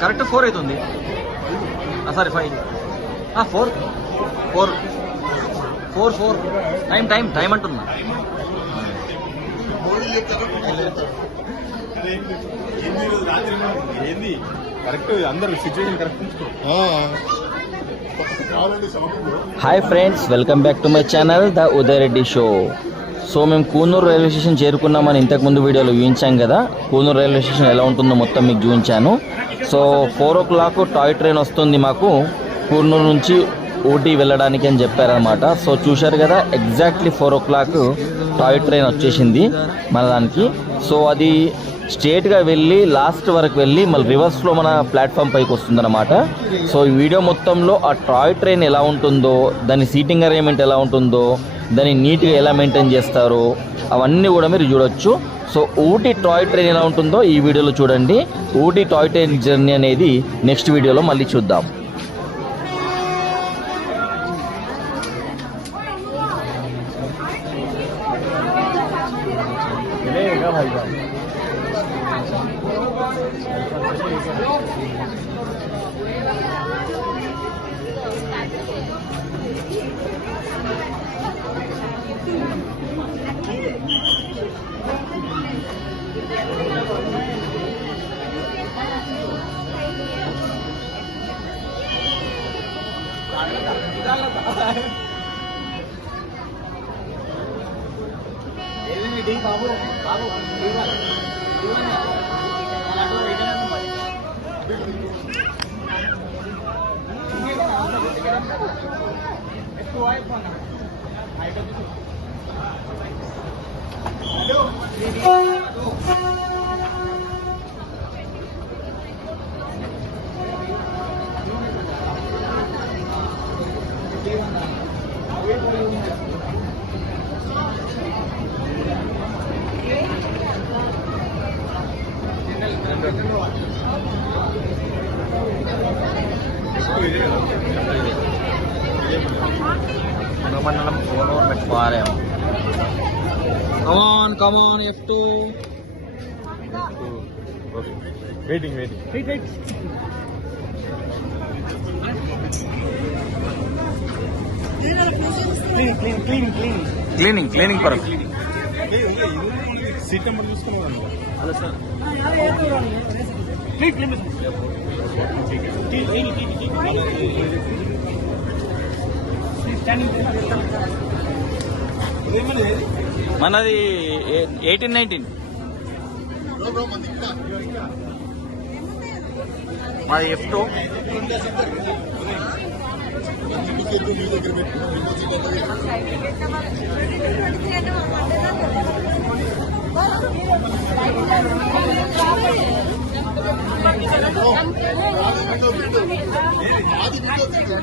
Correct 4 అవుతుంది. Sorry 5 4 4 4 4 time అంటున్నా. Correct అందరు situation correct. Hi friends, welcome back to my channel the Uday Reddy show. So మేము Coonoor railway station చేరుకున్నామని ఇంతకుముందు వీడియోలో చూపించాం కదా. కూనూరు రైల్వే స్టేషన్ ఎలా ఉంటుందో మొత్తం మీకు చూపించాను. సో 4 o'clock టాయ్ ట్రైన్ వస్తుంది మాకు కూనూరు నుంచి ఊటీ వెళ్ళడానికి అని చెప్పారనమాట. సో చూశారు కదా, ఎగ్జాక్ట్లీ 4 o'clock టాయ్ ట్రైన్ వచ్చేసింది మన దానికి. సో అది స్ట్రేట్గా వెళ్ళి లాస్ట్ వరకు వెళ్ళి మళ్ళీ రివర్స్లో మన ప్లాట్ఫామ్ పైకి వస్తుందన్నమాట. సో ఈ వీడియో మొత్తంలో ఆ టాయ్ ట్రైన్ ఎలా ఉంటుందో, దాని సీటింగ్ అరేంజ్మెంట్ ఎలా ఉంటుందో, దాన్ని నీట్గా ఎలా మెయింటైన్ చేస్తారో అవన్నీ కూడా మీరు చూడొచ్చు. సో ఊటీ టాయ్ ట్రైన్ ఎలా ఉంటుందో ఈ వీడియోలో చూడండి. ఊటీ టాయ్ ట్రైన్ జర్నీ అనేది నెక్స్ట్ వీడియోలో మళ్ళీ చూద్దాం. Come on, F2. Waiting. Wait. Cleaning for seat number చూసుకున్నాను. Hello sir. మనది 18-19. మాది F2.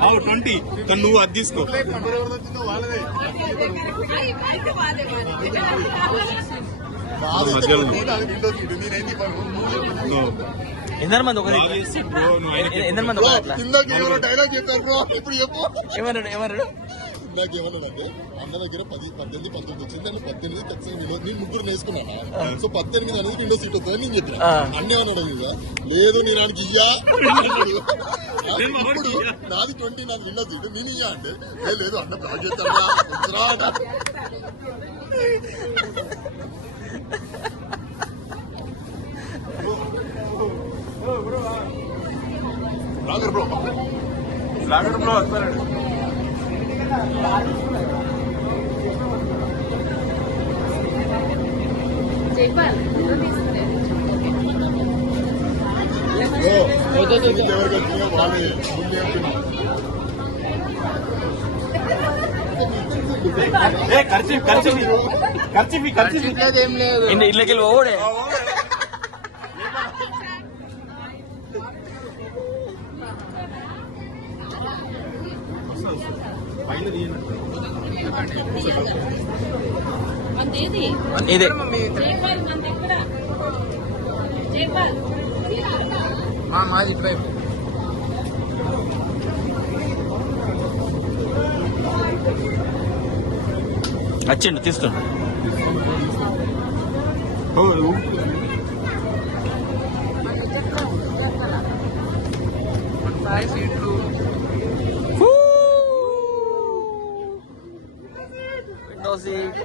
అవు 20 నువ్వు అది తీసుకో. ఎందరు మంది ఒక డైలాగ్ చెప్పారు బ్రో. ఇప్పుడు చెప్పు ఏమన్నాడు నాకేమన్నాడంటే అన్న దగ్గర 18 వచ్చింది. అని 18 ఖచ్చితంగా నేను ముగ్గురు వేసుకున్నాను. సో 18 అనేది విండో సీట్ వస్తుంది నేను చెప్పిన. అన్నేమన్నాడు కదా, లేదు నేను ఆయనకి ఇయ్యా. ఇప్పుడు నాది 20, నాది విండో సీట్, నేను ఇయ్యా అంటే లేదు అన్న బ్లాక్ చేస్తాడా. లాగర్ బ్రో వస్తాడు. ఇళ్ళకి ఓడే ఇదే మాది ఇటువైపు. వచ్చిండు తీస్తుండు. ఓ, విండో సీట్.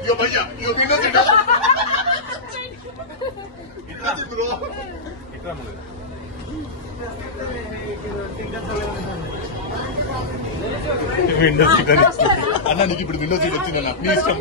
ఇగో భయ్యా ఇగో విండో సీట్ బ్రో ఇట్రా ముందు. విండో సీట్ అని. అన్న నీకు ఇప్పుడు విండో సీట్ వచ్చిందన్న నీ ఇష్టం